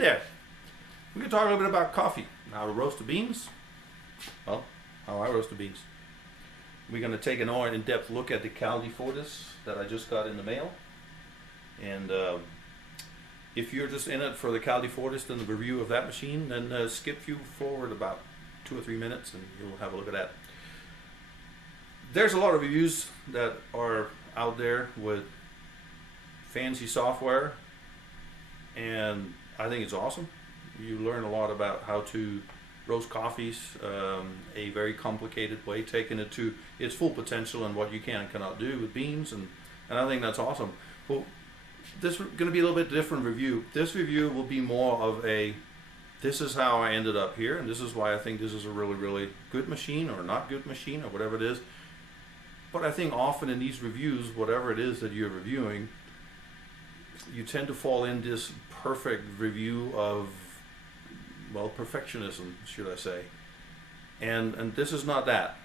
there. We're going to talk a little bit about coffee. How to roast the beans. Well, how I roast the beans. We're going to take an more in-depth look at the Kaldi Fortis that I just got in the mail. And if you're just in it for the Kaldi Fortis and the review of that machine, then skip you forward about 2 or 3 minutes and you'll have a look at that. There's a lot of reviews that are out there with fancy software, and I think it's awesome. You learn a lot about how to roast coffees, a very complicated way, taking it to its full potential and what you can and cannot do with beans, and I think that's awesome. Well, this is going to be a little bit different review. This review will be more of a, this is how I ended up here, and this is why I think this is a really, really good machine or not good machine or whatever it is. But I think often in these reviews, whatever it is that you're reviewing, you tend to fall in this perfect review of, well, perfectionism, should I say. And this is not that.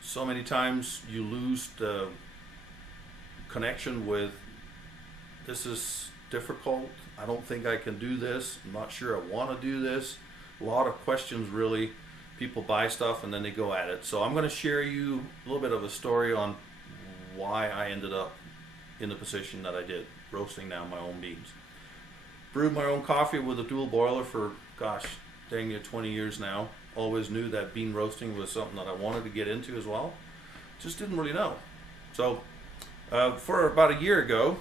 So many times you lose the connection with, this is difficult, I don't think I can do this, I'm not sure I want to do this. A lot of questions, really. People buy stuff and then they go at it. So I'm going to share you a little bit of a story on why I ended up in the position that I did, roasting now my own beans. Brewed my own coffee with a dual boiler for, gosh, dang it, 20 years now. Always knew that bean roasting was something that I wanted to get into as well. Just didn't really know. So for about a year ago,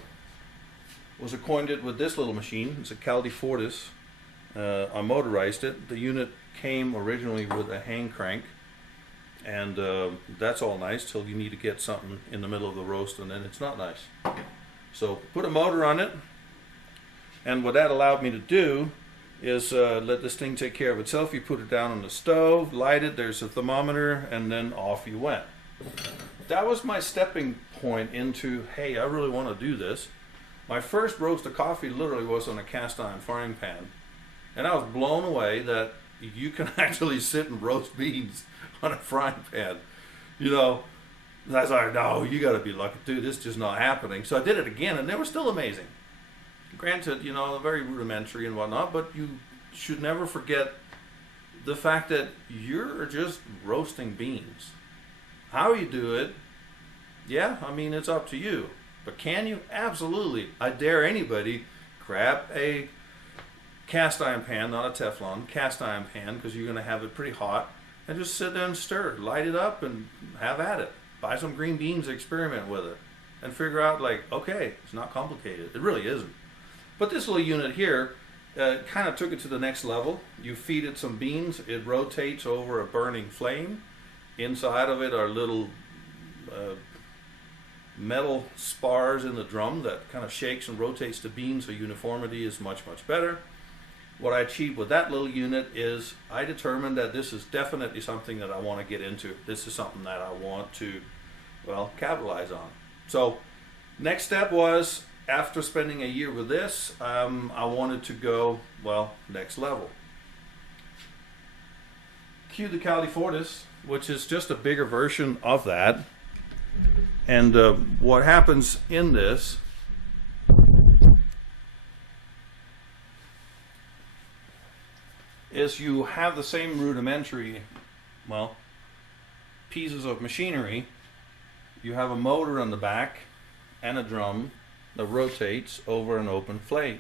was acquainted with this little machine. It's a Kaldi Fortis. I motorized it. The unit came originally with a hand crank, and that's all nice till you need to get something in the middle of the roast, and then it's not nice. So put a motor on it, and what that allowed me to do is let this thing take care of itself. You put it down on the stove, light it, there's a thermometer, and then off you went. That was my stepping point into, hey, I really want to do this. My first roast of coffee literally was on a cast iron frying pan, and I was blown away that you can actually sit and roast beans on a frying pan. You know, and I was like, no, you got to be lucky, dude, this is just not happening. So I did it again, and they were still amazing. Granted, you know, very rudimentary and whatnot, but you should never forget the fact that you're just roasting beans. How you do it, yeah, I mean, it's up to you. But can you? Absolutely. I dare anybody grab a cast iron pan, not a Teflon, cast iron pan, because you're going to have it pretty hot, and just sit there and stir, light it up and have at it. Buy some green beans, experiment with it, and figure out, like, okay, it's not complicated. It really isn't. But this little unit here kind of took it to the next level. You feed it some beans, it rotates over a burning flame. Inside of it are little metal spars in the drum that kind of shakes and rotates the beans, so uniformity is much, much better. What I achieved with that little unit is I determined that this is definitely something that I want to get into. This is something that I want to, well, capitalize on. So next step was, after spending a year with this, I wanted to go, well, next level. Cue the Kaldi Fortis, which is just a bigger version of that. And what happens in this is you have the same rudimentary, well, pieces of machinery. You have a motor on the back and a drum that rotates over an open flame.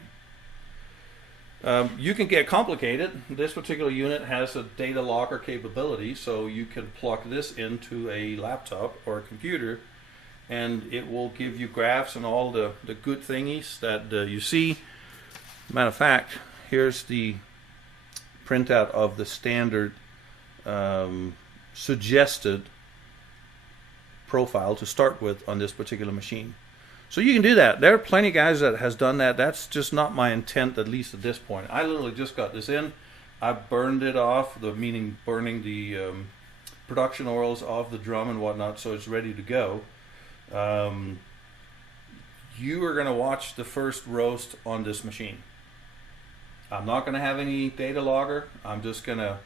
You can get complicated. This particular unit has a data logger capability, so you can plug this into a laptop or a computer, and it will give you graphs and all the good thingies that you see. Matter of fact, here's the printout of the standard suggested profile to start with on this particular machine. So you can do that. There are plenty of guys that has done that. That's just not my intent, at least at this point. I literally just got this in. I burned it off, meaning burning the production oils off the drum and whatnot, so it's ready to go. You are going to watch the first roast on this machine. I'm not going to have any data logger. I'm just going to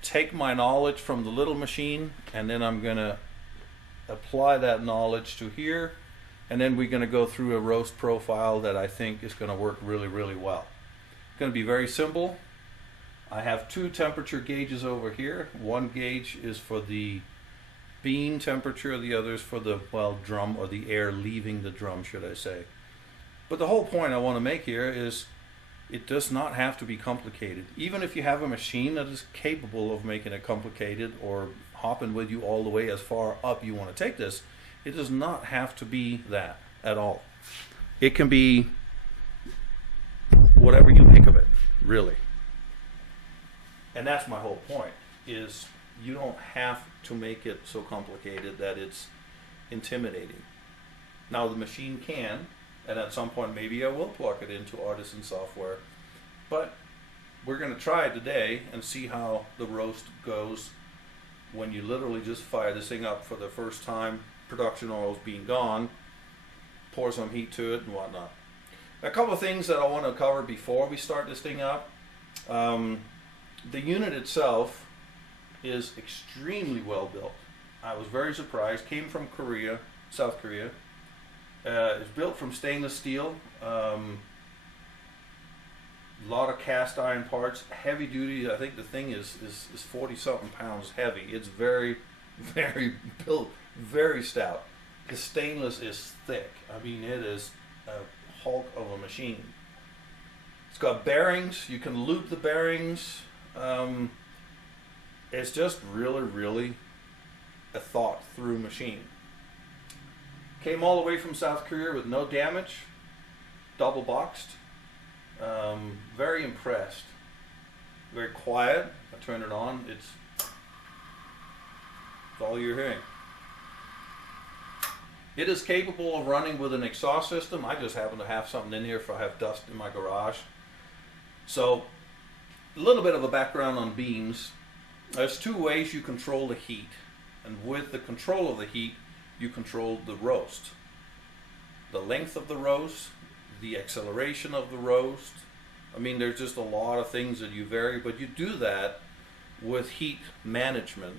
take my knowledge from the little machine, and then I'm going to apply that knowledge to here, And then we're going to go through a roast profile that I think is going to work really, really well. It's going to be very simple. I have two temperature gauges over here. One gauge is for the bean temperature, the other is for the, well, drum, or the air leaving the drum, should I say. But the whole point I want to make here is it does not have to be complicated. Even if you have a machine that is capable of making it complicated or hopping with you all the way as far up you want to take this, it does not have to be that at all. It can be whatever you make of it, really. And that's my whole point, is you don't have to make it so complicated that it's intimidating. Now the machine can, and at some point maybe I will plug it into Artisan software, but we're going to try it today and see how the roast goes when you literally just fire this thing up for the first time, production oil's being gone, pour some heat to it and whatnot. A couple of things that I want to cover before we start this thing up. The unit itself is extremely well built. I was very surprised. Came from Korea, South Korea. It's built from stainless steel. A lot of cast iron parts, heavy duty. I think the thing is 40 something pounds heavy. It's very, very built, very stout. The stainless is thick. I mean, it is a hulk of a machine. It's got bearings. You can loop the bearings. It's just really, really a thought through machine. Came all the way from South Korea with no damage, double boxed. Very impressed. Very quiet. I turn it on. It's all you're hearing. It is capable of running with an exhaust system. I just happen to have something in here if I have dust in my garage. So, a little bit of a background on beans. There's two ways you control the heat. And with the control of the heat, you control the roast. The length of the roast, the acceleration of the roast. I mean, there's just a lot of things that you vary, but you do that with heat management.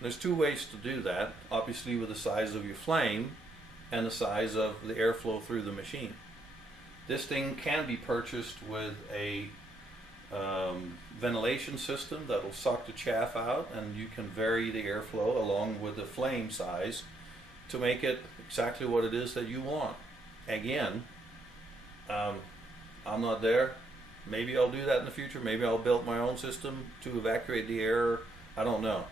There's two ways to do that, obviously with the size of your flame and the size of the airflow through the machine. This thing can be purchased with a ventilation system that'll suck the chaff out, and you can vary the airflow along with the flame size to make it exactly what it is that you want. Again, I'm not there. Maybe I'll do that in the future. Maybe I'll build my own system to evacuate the air. I don't know.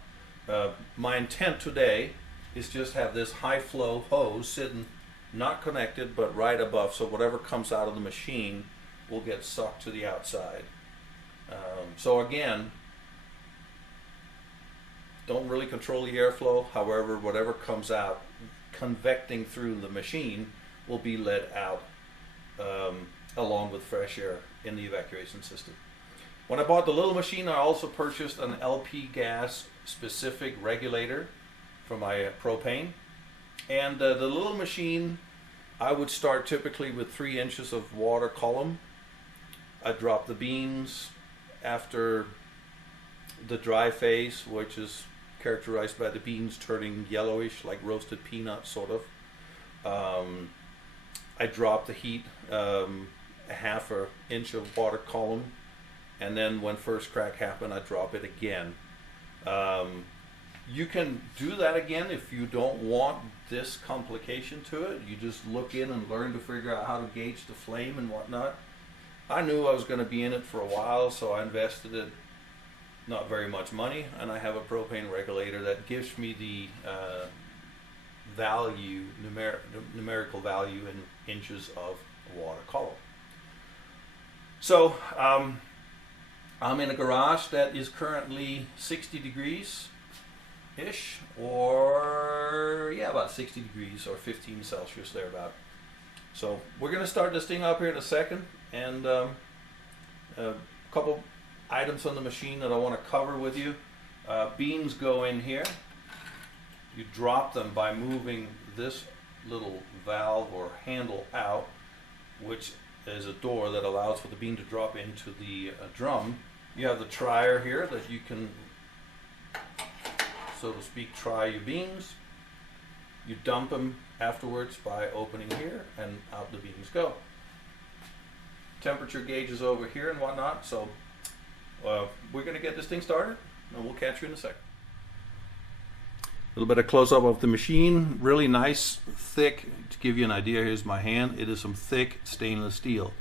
My intent today is just have this high flow hose sitting not connected but right above, so whatever comes out of the machine will get sucked to the outside. So again, don't really control the airflow. However, whatever comes out convecting through the machine will be let out along with fresh air in the evacuation system. When I bought the little machine, I also purchased an LP gas specific regulator for my propane. And the little machine, I would start typically with 3 inches of water column. I'd drop the beans after the dry phase, which is characterized by the beans turning yellowish, like roasted peanuts, sort of. I drop the heat, a half an inch of water column, and then when first crack happened, I drop it again. You can do that again if you don't want this complication to it. You just look in and learn to figure out how to gauge the flame and whatnot. I knew I was going to be in it for a while, so I invested it not very much money, and I have a propane regulator that gives me the value, numerical value in inches of water column. So I'm in a garage that is currently 60 degrees ish, or yeah, about 60 degrees or 15 Celsius thereabout. So we're going to start this thing up here in a second, and a couple items on the machine that I want to cover with you. Beans go in here. You drop them by moving this little valve or handle out, which is a door that allows for the bean to drop into the drum. You have the trier here that you can, so to speak, try your beans. You dump them afterwards by opening here, and out the beans go. Temperature gauge is over here and whatnot, so we're going to get this thing started, and we'll catch you in a second. A little bit of close-up of the machine. Really nice, thick, to give you an idea, here's my hand. It is some thick stainless steel.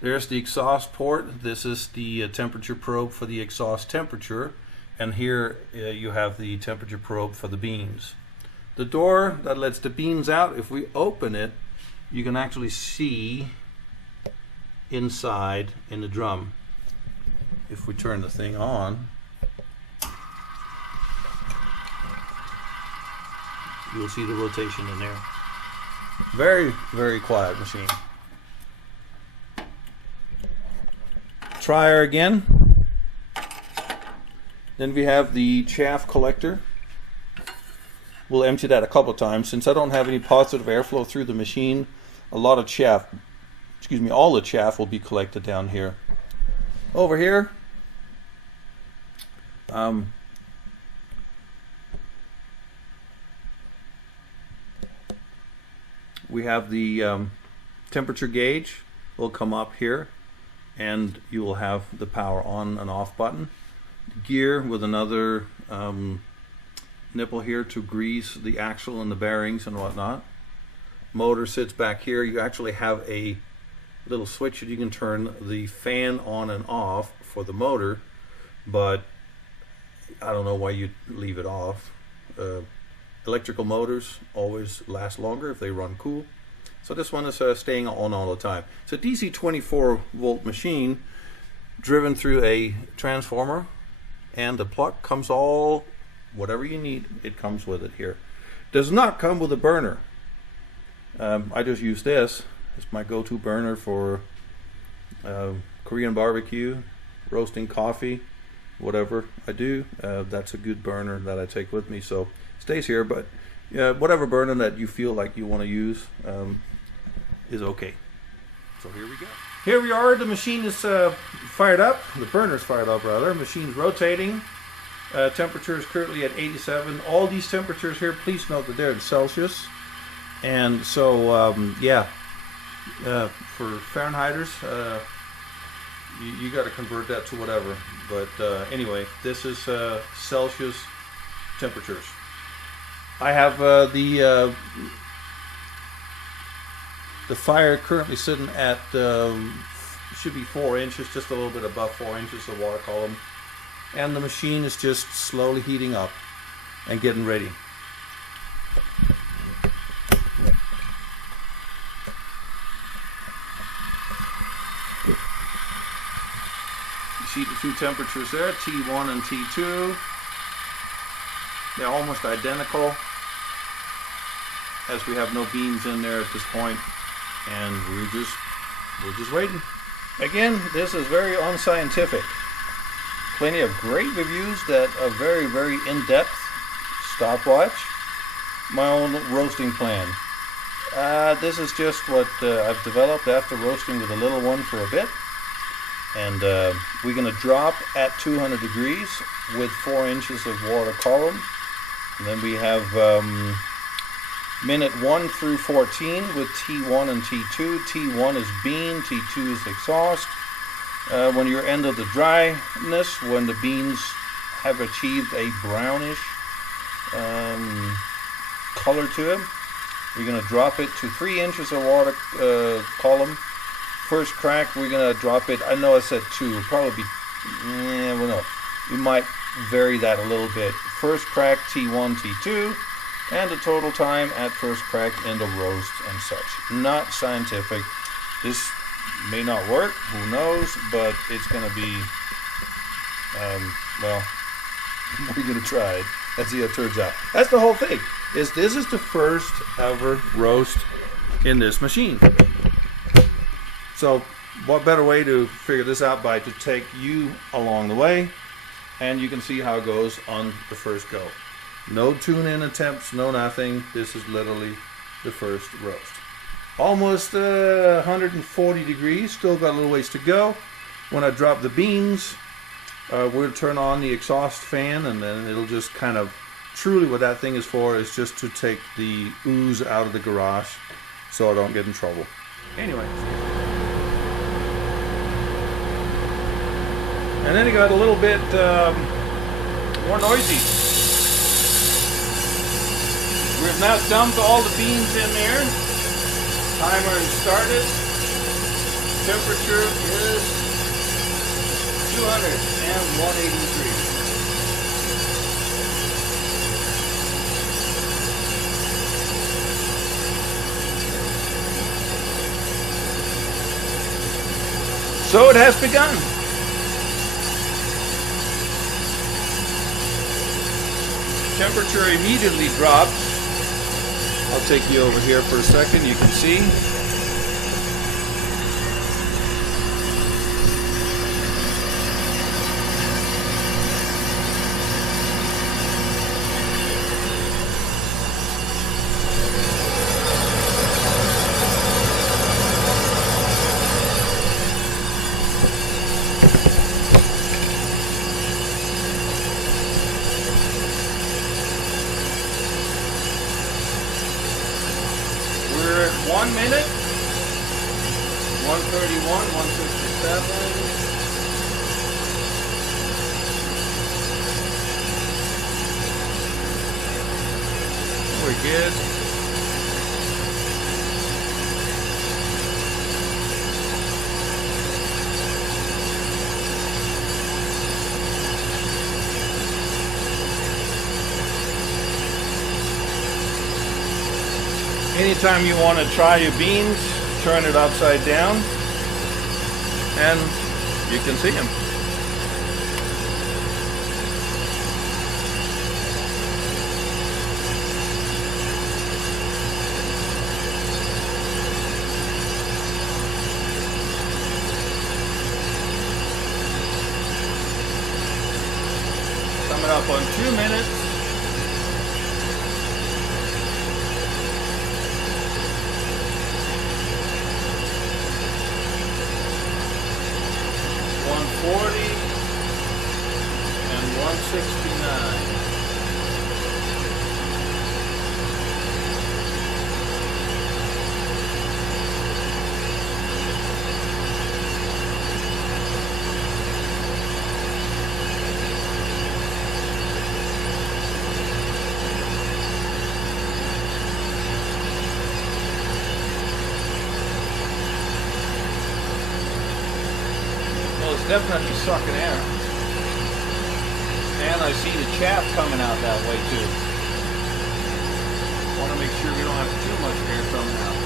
There's the exhaust port. This is the temperature probe for the exhaust temperature. And here you have the temperature probe for the beans. The door that lets the beans out, if we open it, you can actually see inside in the drum. If we turn the thing on, you'll see the rotation in there. Very, very quiet machine. Try her again. Then we have the chaff collector. We'll empty that a couple times. Since I don't have any positive airflow through the machine, a lot of chaff, excuse me, all the chaff will be collected down here. Over here, we have the temperature gauge. Will come up here, and you will have the power on and off button. Gear with another nipple here to grease the axle and the bearings and whatnot. Motor sits back here. You actually have a little switch that you can turn the fan on and off for the motor, but I don't know why you leave it off. Electrical motors always last longer if they run cool. So this one is staying on all the time. It's a DC 24 volt machine driven through a transformer, and the plug comes all, whatever you need, it comes with it here. Does not come with a burner. I just use this. It's my go-to burner for Korean barbecue, roasting coffee, whatever I do. That's a good burner that I take with me, so it stays here. But whatever burner that you feel like you want to use is okay. So here we go. Here we are. The machine is fired up. The burner is fired up, rather. Machine's rotating. Temperature is currently at 87. All these temperatures here, please note that they're in Celsius. And so, for Fahrenheiters, you got to convert that to whatever. But anyway, this is Celsius temperatures. I have the fire currently sitting at should be 4 inches, just a little bit above 4 inches of water column, and the machine is just slowly heating up and getting ready. You see the two temperatures there, T1 and T2. They're almost identical, as we have no beans in there at this point, and we're just waiting. Again, this is very unscientific. Plenty of great reviews that are very, very in-depth. Stopwatch. My own roasting plan. This is just what I've developed after roasting with a little one for a bit. And we're going to drop at 200 degrees with 4 inches of water column. And then we have minute 1 through 14 with T1 and T2. T1 is bean, T2 is exhaust. When you're end of the dryness, when the beans have achieved a brownish color to them, we're going to drop it to 3 inches of water column. First crack, we're going to drop it, I know I said 2, it'll probably be, well, no, we might vary that a little bit. First crack, T1, T2, and the total time at first crack in the roast and such. Not scientific. This may not work, who knows, but it's going to be, well, we're going to try it and see how it turns out. That's the whole thing, is this is the first ever roast in this machine. So what better way to figure this out by to take you along the way, and you can see how it goes on the first go. No tune-in attempts, no nothing. This is literally the first roast. Almost 140 degrees, still got a little ways to go. When I drop the beans, we'll turn on the exhaust fan, and then it'll just kind of truly what that thing is for is just to take the ooze out of the garage so I don't get in trouble. Anyway. And then it got a little bit more noisy. We've now dumped all the beans in there. Timer is started. Temperature is 183. So it has begun. Temperature immediately dropped. I'll take you over here for a second. You can see. We're at 1 minute, 131, 167. We're good. Anytime you want to try your beans, turn it upside down and you can see them. Coming up on 2 minutes. $140 and $169. It's definitely sucking air. And I see the chaff coming out that way too. Want to make sure we don't have too much air coming out.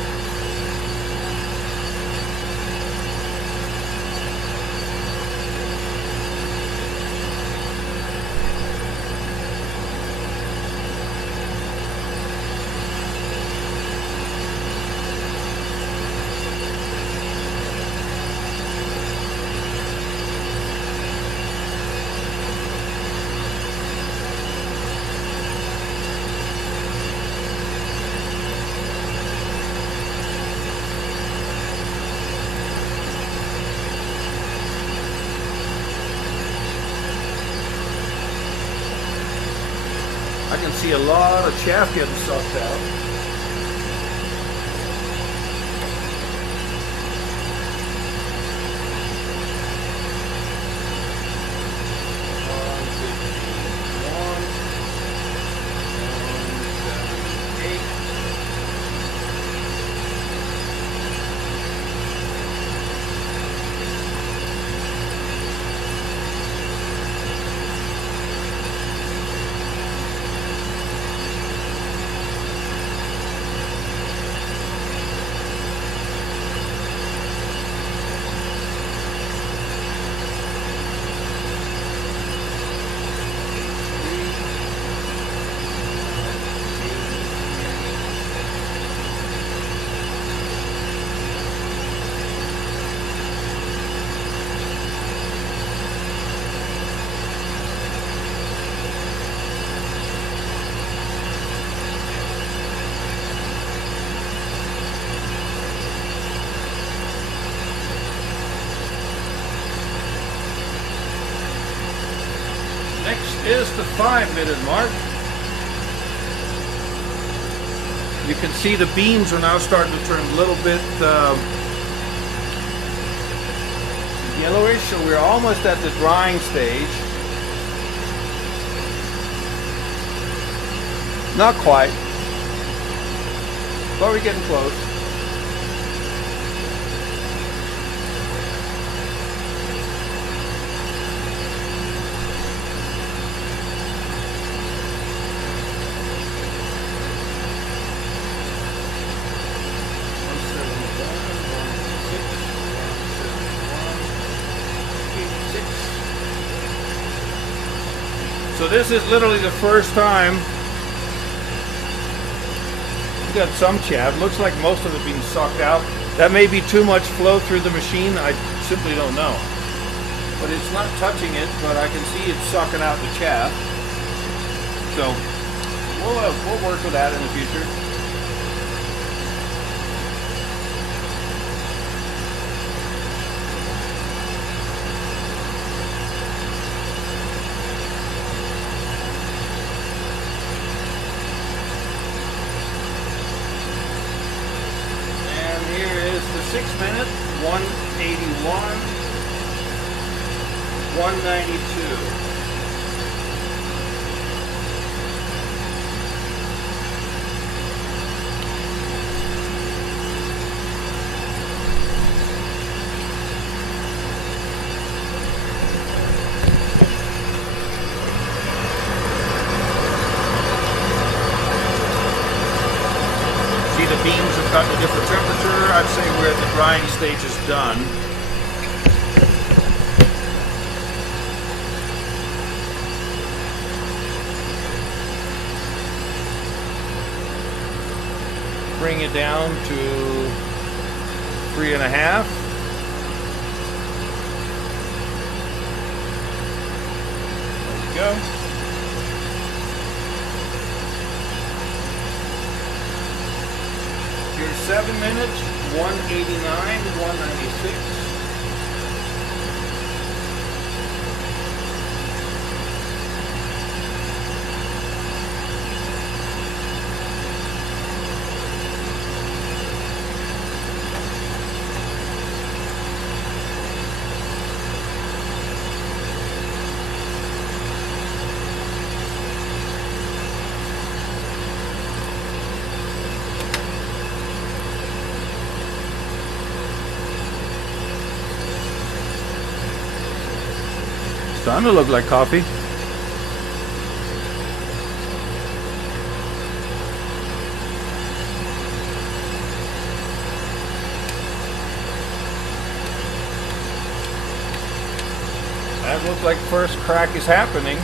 I can see a lot of chaff getting sucked out. Next is the 5-minute mark. You can see the beans are now starting to turn a little bit yellowish, so we're almost at the drying stage. Not quite, but we're getting close. So this is literally the first time. We got some chaff. Looks like most of it being sucked out. That may be too much flow through the machine. I simply don't know. But it's not touching it, but I can see it's sucking out the chaff. So we'll work with that in the future. And here is the 6 minute, 181, 192. The beans have gotten a different temperature. I'd say we're at the drying stage is done. Bring it down to 3.5. There we go. Here's 7 minutes, 189, 196. Starting to look like coffee. That looks like first crack is happening.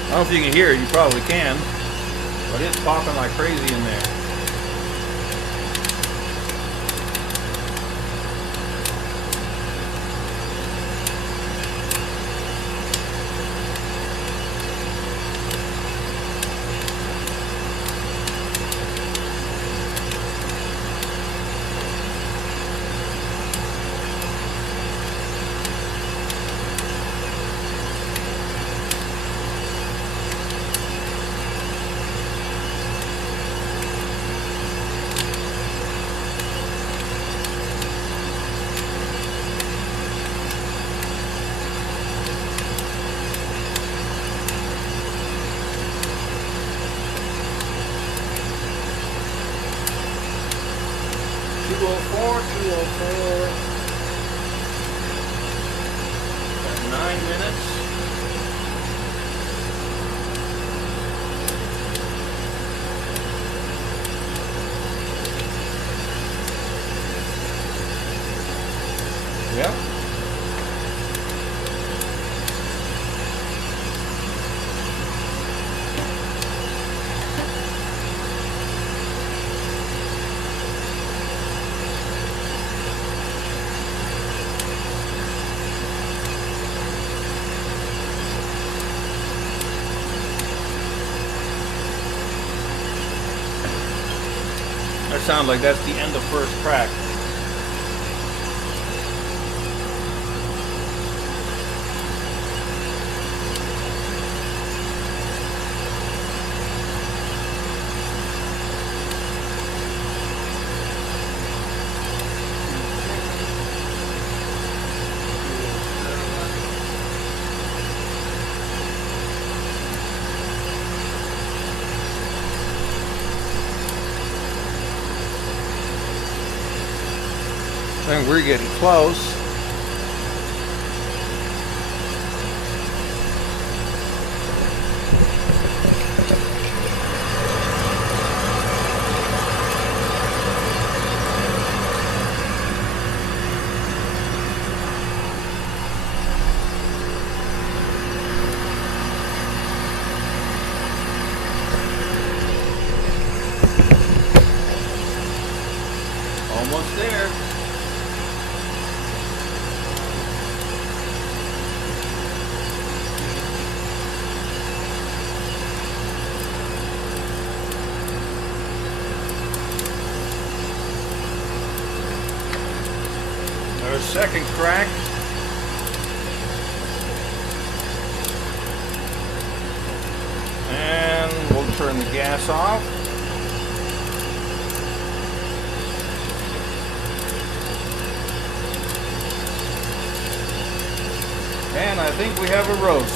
I don't know if you can hear it, you probably can, but it's popping like crazy in there. Got 9 minutes. Yep. That sounds like that's the end of first crack. I think we're getting close. Almost there. There's second crack. And we'll turn the gas off. And I think we have a roast.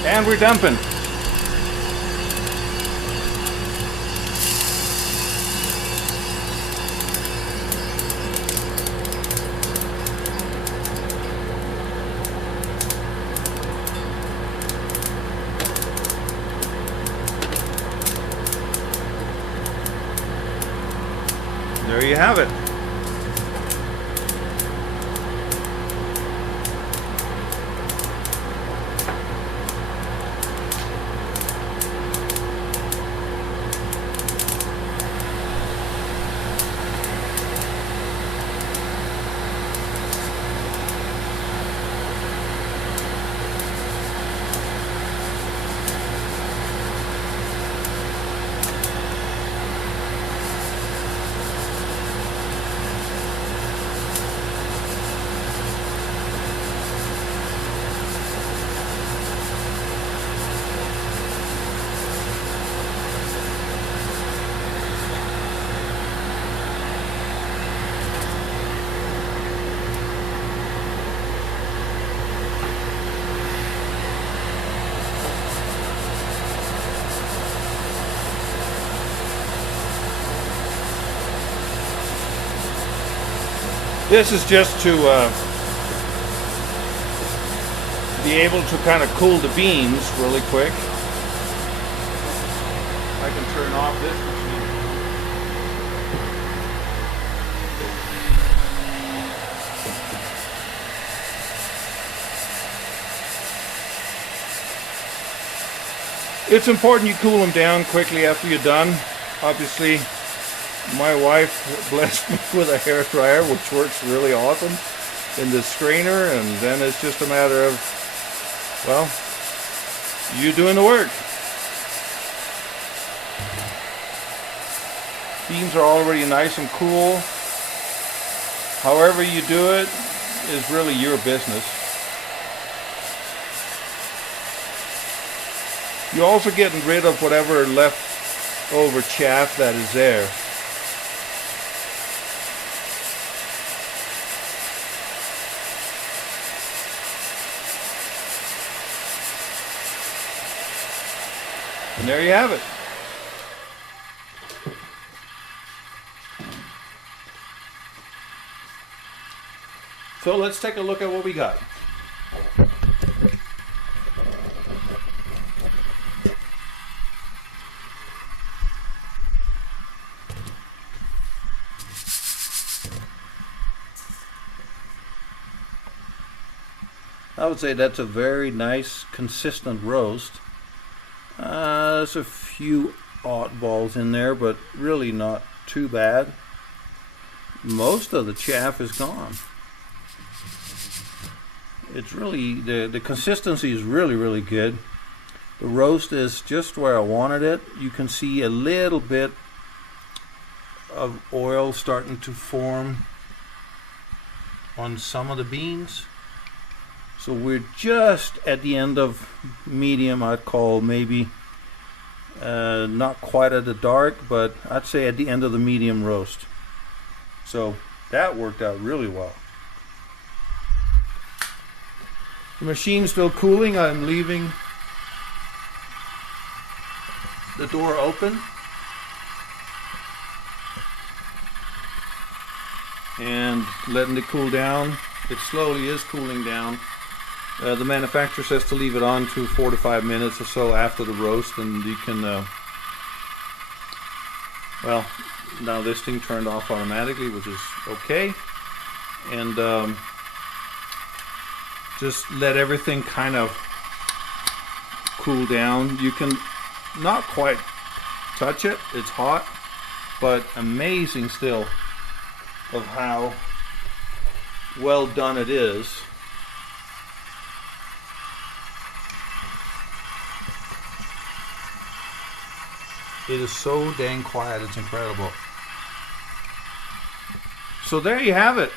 11:29. And we're dumping. There you have it. This is just to be able to kind of cool the beans really quick. I can turn off this machine. It's important you cool them down quickly after you're done. Obviously, my wife blessed me with a hair dryer, which works really awesome in the strainer, and then it's just a matter of, well, you doing the work. Beans are already nice and cool. However you do it is really your business. You're also getting rid of whatever leftover chaff that is there. And there you have it. So let's take a look at what we got. I would say that's a very nice, consistent roast. There's a few oddballs in there, but really not too bad. Most of the chaff is gone. It's really, the consistency is really, really good. The roast is just where I wanted it. You can see a little bit of oil starting to form on some of the beans. So we're just at the end of medium, I'd call maybe. Not quite at the dark, but I'd say at the end of the medium roast. So that worked out really well. The machine's still cooling. I'm leaving the door open. And letting it cool down. It slowly is cooling down. The manufacturer says to leave it on to 4 to 5 minutes or so after the roast, and you can, well, now this thing turned off automatically, which is okay. And just let everything kind of cool down. You can not quite touch it, it's hot, but amazing still of how well done it is. It is so dang quiet, it's incredible. So there you have it.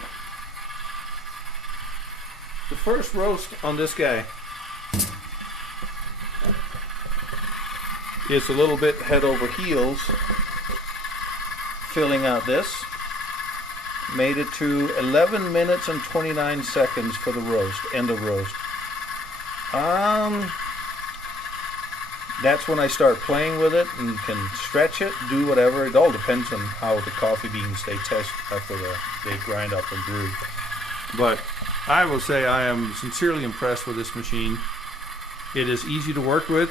The first roast on this guy. It's a little bit head over heels. Filling out this. Made it to 11 minutes and 29 seconds for the roast, end of roast. That's when I start playing with it and can stretch it, do whatever. It all depends on how the coffee beans they test after they grind up and brew. But I will say I am sincerely impressed with this machine. It is easy to work with.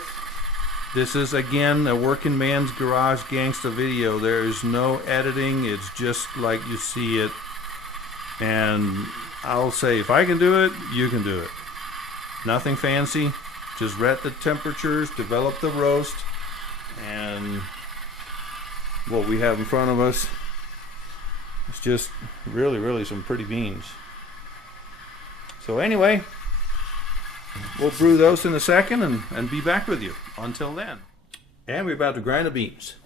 This is again a working man's garage gangsta video. There is no editing. It's just like you see it. And I'll say if I can do it, you can do it. Nothing fancy. Just read the temperatures, develop the roast, and what we have in front of us is just really, really some pretty beans. So anyway, we'll brew those in a second and be back with you. Until then. And we're about to grind the beans.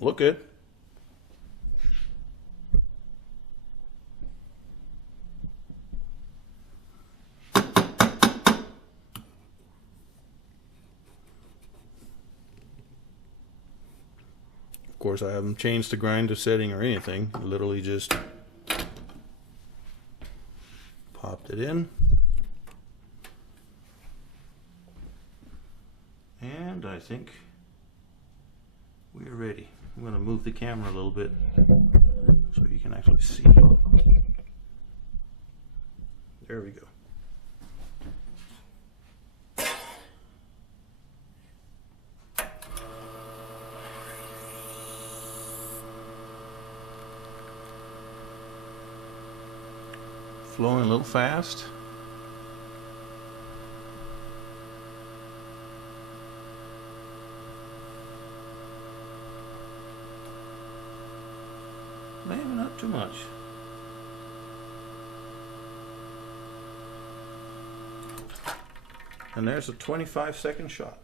Look good. Of course, I haven't changed the grinder setting or anything. I literally just popped it in. And I think we're ready. I'm going to move the camera a little bit so you can actually see. There we go. Flowing a little fast. Maybe not too much. And there's a 25-second shot.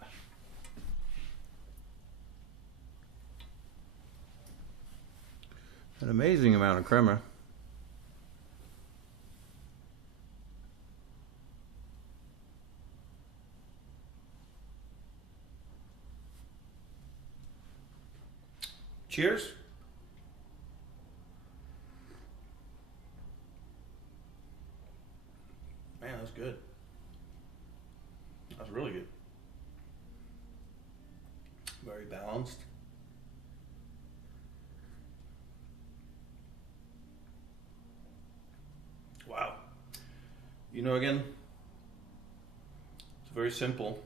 An amazing amount of crema. Cheers. Man, that's good. That's really good. Very balanced. Wow. You know, again, it's very simple.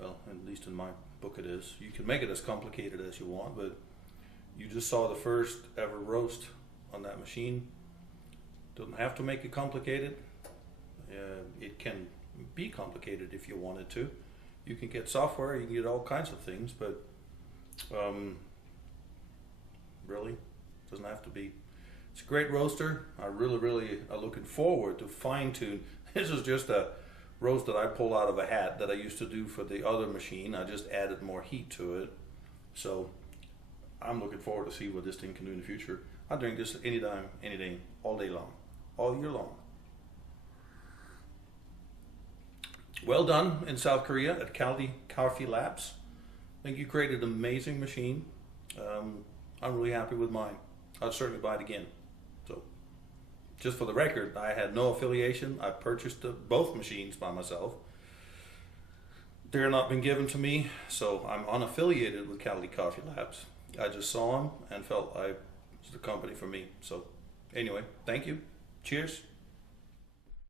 Well, at least in my book it is. You can make it as complicated as you want, but You just saw the first ever roast on that machine. Doesn't have to make it complicated. It can be complicated if you wanted to. You can get software, you can get all kinds of things, but really doesn't have to be. It's a great roaster. I really are looking forward to fine tune. This is just a roast that I pulled out of a hat that I used to do for the other machine. I just added more heat to it. So I'm looking forward to see what this thing can do in the future. I drink this anytime, any day, all day long, all year long. Well done in South Korea at Kaldi Coffee Labs. I think you created an amazing machine. I'm really happy with mine. I'd certainly buy it again. So, just for the record, I had no affiliation. I purchased both machines by myself. They're not been given to me, so I'm unaffiliated with Kaldi Coffee Labs. I just saw them and felt it's the company for me. So, anyway, thank you. Cheers.